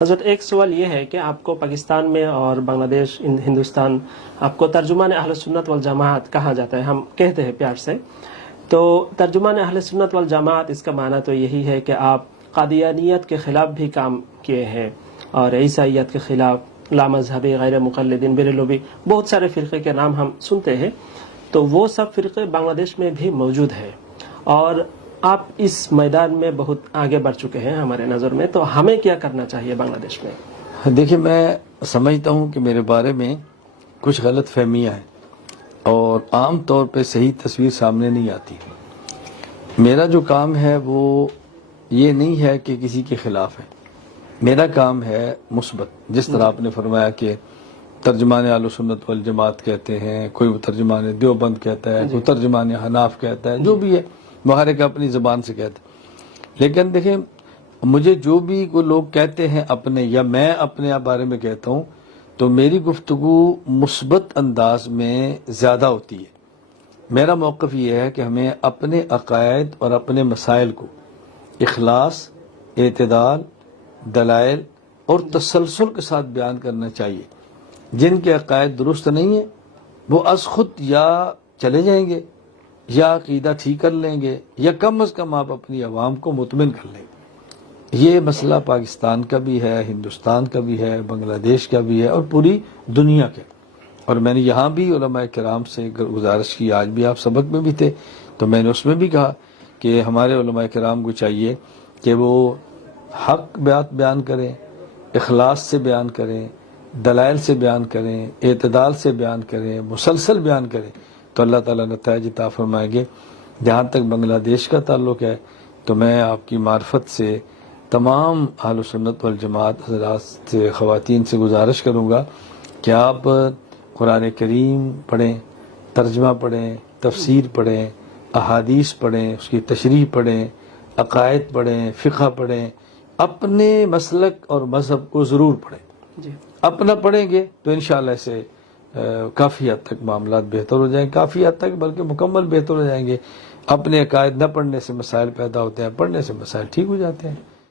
حضرت ایک سوال یہ ہے کہ آپ کو پاکستان میں اور بنگلہ دیش ہندوستان آپ کو ترجمان اہل سنت والجماعت کہا جاتا ہے، ہم کہتے ہیں پیار سے. تو ترجمان اہل سنت والجماعت اس کا معنی تو یہی ہے کہ آپ قادیانیت کے خلاف بھی کام کیے ہیں اور عیسائیت کے خلاف، لامذہبی، غیر مقلدین، بریلوی، بہت سارے فرقے کے نام ہم سنتے ہیں. تو وہ سب فرقے بنگلہ دیش میں بھی موجود ہیں اور آپ اس میدان میں بہت آگے بڑھ چکے ہیں ہمارے نظر میں. تو ہمیں کیا کرنا چاہیے بنگلہ دیش میں؟ دیکھیں، میں سمجھتا ہوں کہ میرے بارے میں کچھ غلط فہمیاں ہیں اور عام طور پہ صحیح تصویر سامنے نہیں آتی. میرا جو کام ہے وہ یہ نہیں ہے کہ کسی کے خلاف ہے. میرا کام ہے مثبت. جس طرح آپ نے فرمایا کہ ترجمان اہل سنت والجماعت کہتے ہیں، کوئی ترجمان دیوبند کہتا ہے، کوئی ترجمان حناف کہتا ہے، جو بھی ہے وہ ہر ایک اپنی زبان سے کہتا ہے. لیکن دیکھیں، مجھے جو بھی کوئی لوگ کہتے ہیں اپنے، یا میں اپنے بارے میں کہتا ہوں، تو میری گفتگو مثبت انداز میں زیادہ ہوتی ہے. میرا موقف یہ ہے کہ ہمیں اپنے عقائد اور اپنے مسائل کو اخلاص، اعتدال، دلائل اور تسلسل کے ساتھ بیان کرنا چاہیے. جن کے عقائد درست نہیں ہیں وہ از خود یا چلے جائیں گے یا عقیدہ ٹھیک کر لیں گے، یا کم از کم آپ اپنی عوام کو مطمئن کر لیں گے. یہ مسئلہ پاکستان کا بھی ہے، ہندوستان کا بھی ہے، بنگلہ دیش کا بھی ہے اور پوری دنیا کا. اور میں نے یہاں بھی علماء کرام سے گزارش کی، آج بھی آپ سبق میں بھی تھے تو میں نے اس میں بھی کہا کہ ہمارے علماء کرام کو چاہیے کہ وہ حق بات بیان کریں، اخلاص سے بیان کریں، دلائل سے بیان کریں، اعتدال سے بیان کریں، مسلسل بیان کریں، تو اللہ تعالیٰ نتائج عطا فرمائیں گے. جہاں تک بنگلہ دیش کا تعلق ہے تو میں آپ کی معرفت سے تمام اہل سنت والجماعت حضرات سے، خواتین سے گزارش کروں گا کہ آپ قرآن کریم پڑھیں، ترجمہ پڑھیں، تفسیر پڑھیں، احادیث پڑھیں، اس کی تشریح پڑھیں، عقائد پڑھیں، فقہ پڑھیں. اپنے مسلک اور مذہب کو ضرور پڑھیں. اپنا پڑھیں گے تو انشاءاللہ سے کافی حد تک معاملات بہتر ہو جائیں، کافی حد تک بلکہ مکمل بہتر ہو جائیں گے. اپنے عقائد نہ پڑھنے سے مسائل پیدا ہوتے ہیں، پڑھنے سے مسائل ٹھیک ہو جاتے ہیں.